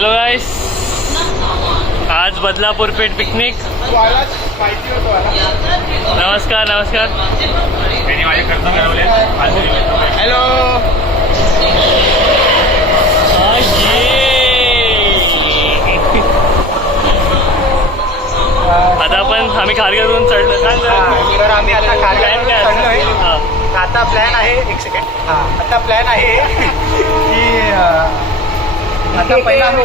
Hello guys, आज बदलापूर पेठ picnic. नमस्कार नमस्कार। हॅलो। आता आम्ही खारघरवरून चढलो। तर आम्ही आता खारघरवरून चढलोय। आता प्लॅन आहे, एक सेकंड। आता प्लॅन आहे की आता पहिला आम्ही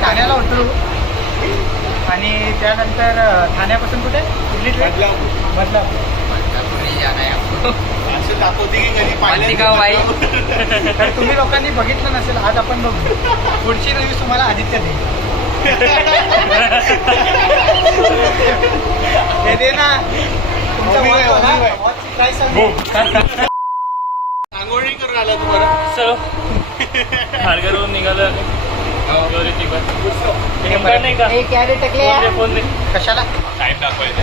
ठाण्याला उतरू आणि त्यानंतर ठाण्यापासून कुठे कुठली ट्रेन? बदलापूर असं दाखवते की कधी पाहिजे का बाई? तर तुम्ही लोकांनी बघितलं नसेल, आज आपण बघू। पुढची रिव्ह्यू तुम्हाला आदित्य देईल। हे दे ना तुमचा आंघोळी करून आला तुम्हाला। चलो खारघरवरून निघालो नाही का? फोन दे कशाला टाइम दाखवायचा।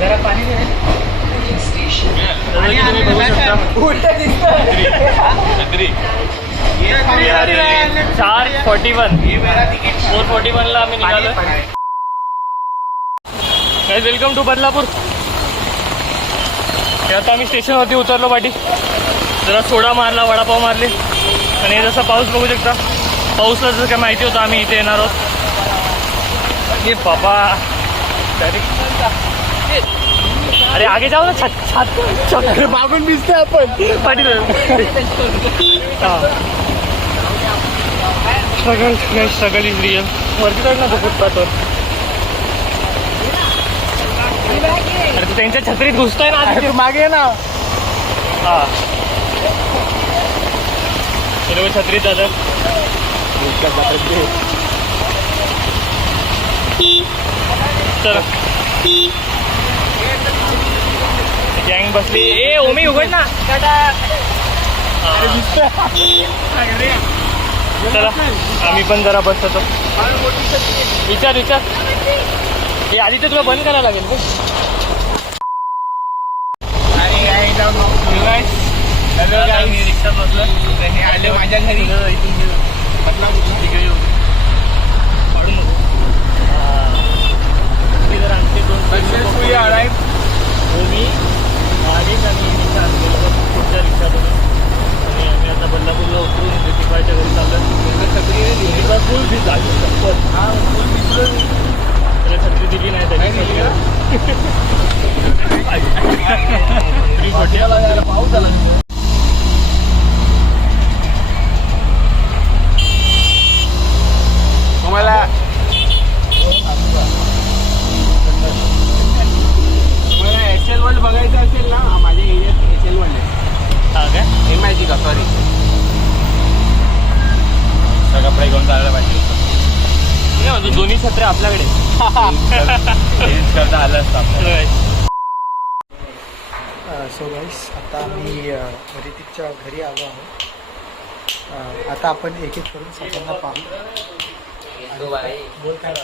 जरा पाणी दे। 4:41 ला आम्ही निघालो। Welcome to Badlapur. आता आम्ही स्टेशनवरती उतरलो पाठी, जरा सोडा मारला, वडापाव मारले आणि जसा पाऊस बघू शकता। पाऊसला जसं काय माहिती होतं आम्ही इथे येणार आहोत। ये बाबा, अरे आगे जाओ ना, छत मागून दिसते आपण पाठी। Struggle is real. वरती चढ ना फुटपाथवर। अरे तू त्यांच्या छत्रीत घुसतोय ना, तू मागे ना। हा हे लोक छत्रीत जातात। चला गँग बसली। ए ओमी उघड ना। चला आम्ही पण जरा बसतो। विचार हे आधी तर तुला बंद करायला लागेल। हॅलो गाईस, मी रिक्षात बसलो। आले माझ्या घरी। पाडून नको। आमचे दोन मी आधीच आणि पुढच्या रिक्षातून आणि आम्ही आता बदलापूरला उतरून ज्योतिबाच्या घरी चाललो। फुल भिजला, छत्री दिली नाही त्याची। पाऊस झाला तुम्हाला। HL वर्ल्ड बघायचं असेल ना, माझ्या एरियात HL वर्ल्ड आहे। हा काय? MIG का? सॉरी, कपडे घेऊन जायला पाहिजे होतं। म्हणजे दोन्ही छत्रे आपल्याकडे करता आलं असतं। सो गाईस, आता आम्ही ऋतिकच्या घरी आलो आहोत। आता आपण एक एक करून सगळ्यांना पाहू। बोल काय?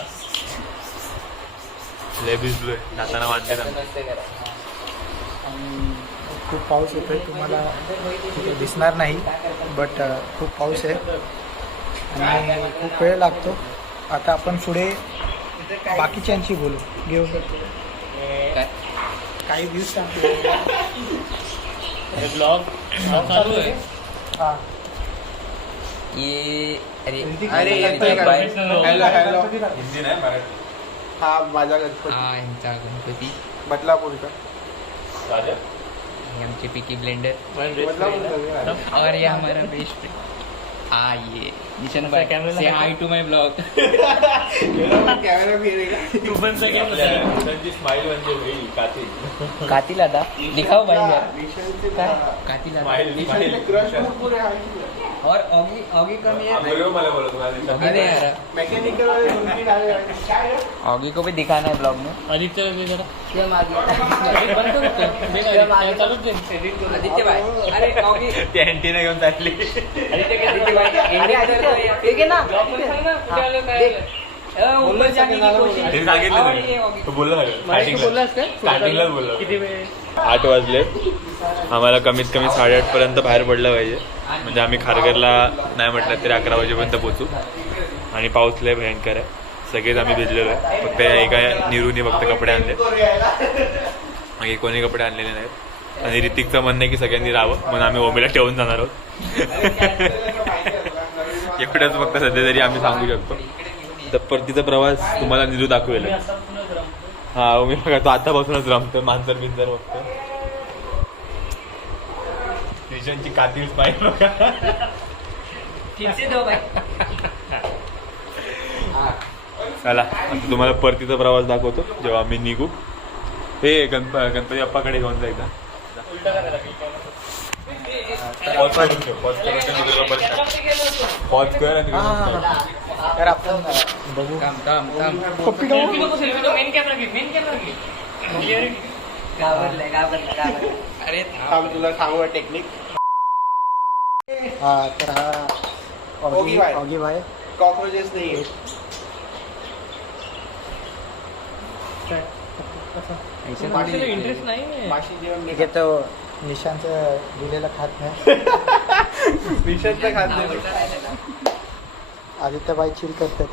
लय भिजलोय, जाताना वाटते आणि खूप पाऊस येतोय, तुम्हाला दिसणार नाही बट खूप पाऊस आहे आणि खूप वेळ लागतो। आता आपण पुढे बाकीच्यांची बोलू घेऊ। काही व्ह्यूज सांगतो। ब्लॉग चालू आहे। हां अरे हॅलो हॅलो, हिंदी नाही मराठी। हा माझा गणपती, इनका गणपति बदलापूरचा। हमचे पिकी ब्लेंडर बदलापूरचा। और ये हमारा बेस्ट फ्रेंड। ये निशन भाई, से हाय टू माय ब्लॉग। कॅमेरा भी रहेगा। तू पण स्माइल म्हणजे होईल कातील कातिल आता दिखाओ भाई यार। काय कातिल क्रश पूरे और ऑगी ऑगी का मैं यार मैकेनिकल वाले उनकी डाले ऑगी को भी दिखाना है ब्लॉग में। आदित्य जरा आदित्य भाई, अरे ऑगी त्या अँटीना घेऊन चालली। आदित्य भाई इंडिया ठीक है ना? सांगितलं बोलला स्टार्टिंगलाच बोलला। किती वेळ 8 वाजले. आम्हाला कमीत कमी 8:30 पर्यंत बाहेर पडलं पाहिजे, म्हणजे आम्ही खारघरला नाही म्हटलं तरी 11 वाजेपर्यंत पोचू. आणि पाऊस लय भयंकर आहे, सगळेच आम्ही भिजलेलो आहे. फक्त एका निरूने फक्त कपडे आणले, बाकी कोणी कपडे आणलेले नाहीत. आणि ऋतिकचं म्हणणं आहे की सगळ्यांनी राहावं, म्हणून आम्ही ओमीला ठेवून जाणार आहोत. एवढंच फक्त सध्या तरी आम्ही सांगू शकतो. तर परतीचा प्रवास तुम्हाला निरू दाखवेल. हा ओमी बघा तो आतापासूनच रमतो, मांजर बिंजर बघतो. निशांची कातील पाहिजे बघा. चला आता तुम्हाला परतीचा प्रवास दाखवतो जेव्हा आम्ही निघू. हे गणपती बाप्पाकडे घेऊन जायचा. पॉज कर आणि तर आपण बघू. अरे तुला सांगू टेक्निक. हा तर हा ऑगी भाई कॉक्रोचेस नाही आहे. इंटरेस्ट नाही. माशी जेवण ठीक आहे. तो निशांचं दिलेलं खात नाही. विषाचं खाद्य आदित्यबाई चिल करतात.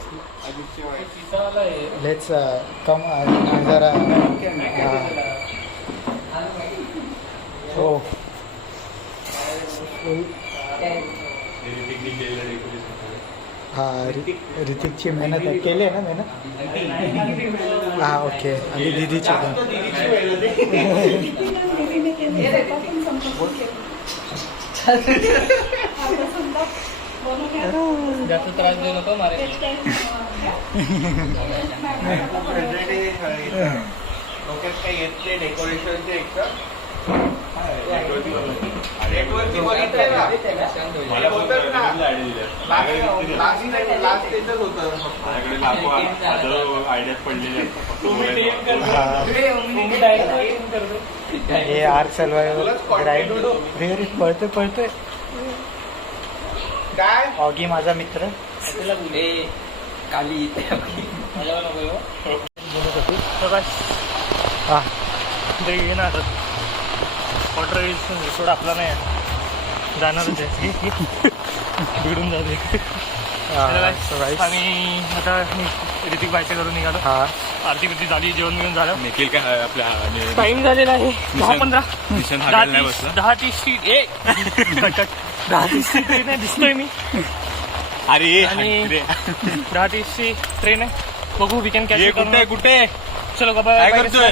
आदित्य लेट्स कम जरा हो हा ऋतिकची मेहनत आहे. केली आहे ना मेहनत. हा ओके. आणि दीदीची पण. जास्त त्रास देऊ नको मारे. डोक्यात काही येत नाही डेकोरेशनचे एक हे आर सर्वायव्हर पळतोय. काय ऑगी माझा मित्र. काली हा घे ना आता. वॉटर सोड आपला नाही जाणारच आहे. बिघडून जाते. आणि आता ऋतिक बायच्या घरून निघालो. हा आरती बिरती झाली, जेवण बिवून झालं. निखिल काय आपल्या टाइम झालेला आहे 10-15. निशांत हागायला नाही बसला. 10:30ची ट्रेन आहे. दिसतोय मी. अरे आणि 10:30ची ट्रेन आहे. बघू वी कॅन कॅच. कुठे चलो काय करतोय?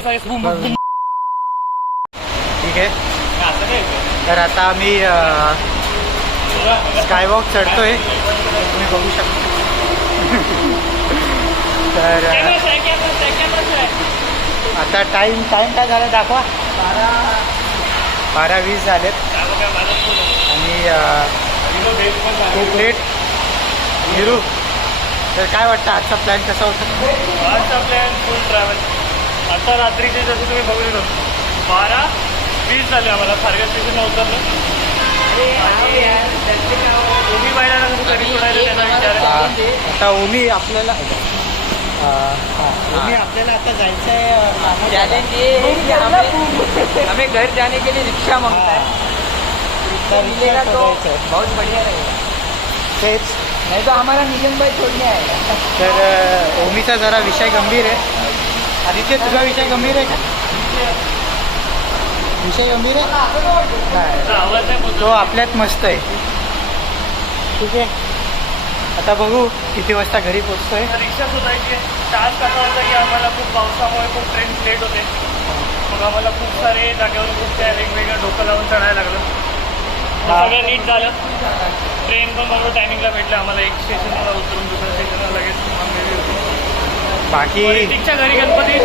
ठीक आहे. तर आता आम्ही स्कायवॉक चढतोय, तुम्ही बघू शकता. तर आता टाइम काय झाला दाखवा. 12:20 झालेत. आणि खूप लेट. हिरू तर काय वाटतं आजचा प्लॅन कसा होता? आजचा प्लॅन फुल ट्रॅव्हल. आता रात्रीचे जसं तुम्ही बघू शकतो 12:20 झाले आम्हाला खारघर स्टेशनला उतरलं. ओमी बायला कधी सोडायला त्यांना विचार. आता ओमी आपल्याला आता जायचं आहे. चैलेंज ये है कि हमें घर जाने के लिए रिक्शा मांगता है. रिक्शा मिलेगा तो बहुत बढ़िया रहेगा. तेच. नहीं तो हमारा निगम भाई छोड़ने आएगा. तर ओमीचा जरा विषय गंभीर आहे. आदित्य तुझा विषय गंभीर आहे का? विषय गंभीर आहे नाही. आवाज नाही. तो आपल्यात मस्त आहे. ठीक आहे. आता बघू किती वाजता घरी पोचतोय. रिक्षा शोधायची. टास्क असा होता की आम्हाला खूप पावसामुळे खूप ट्रेन लेट होते. मग आम्हाला खूप सारे जागेवर खूप त्या वेगवेगळ्या डोकं लावून चढायला लागलं. सगळं नीट झालं. ट्रेन पण बरोबर टायमिंगला भेटलं आम्हाला. एक स्टेशनला उतरून दुसऱ्या स्टेशनला लगेच बाकी ऋतिकच्या घरी गणपती.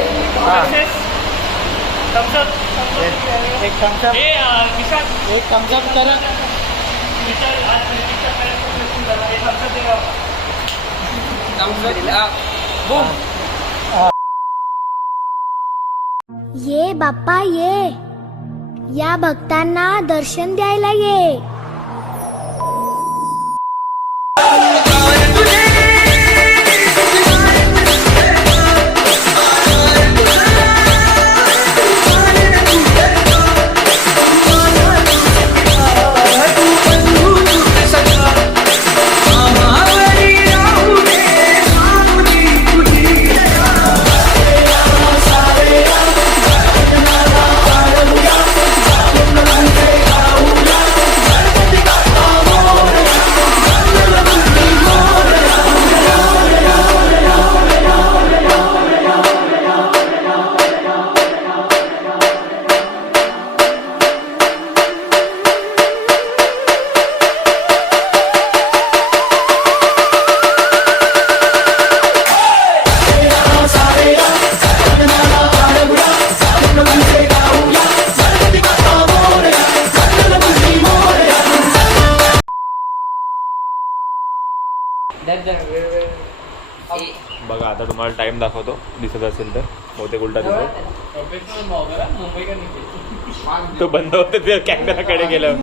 थम्सअप एक थम्सअप हे निशांत एक थम्सअप करा. ये बाप्पा ये, या भक्तांना दर्शन द्यायला ये. तुम्हाला टाइम दाखवतो दिसत असेल तर बहुतेक उलटा दिसत प्रोफेशनल मुंबई का निघेल तो बंद होतं ते कॅमेराकडे गेलं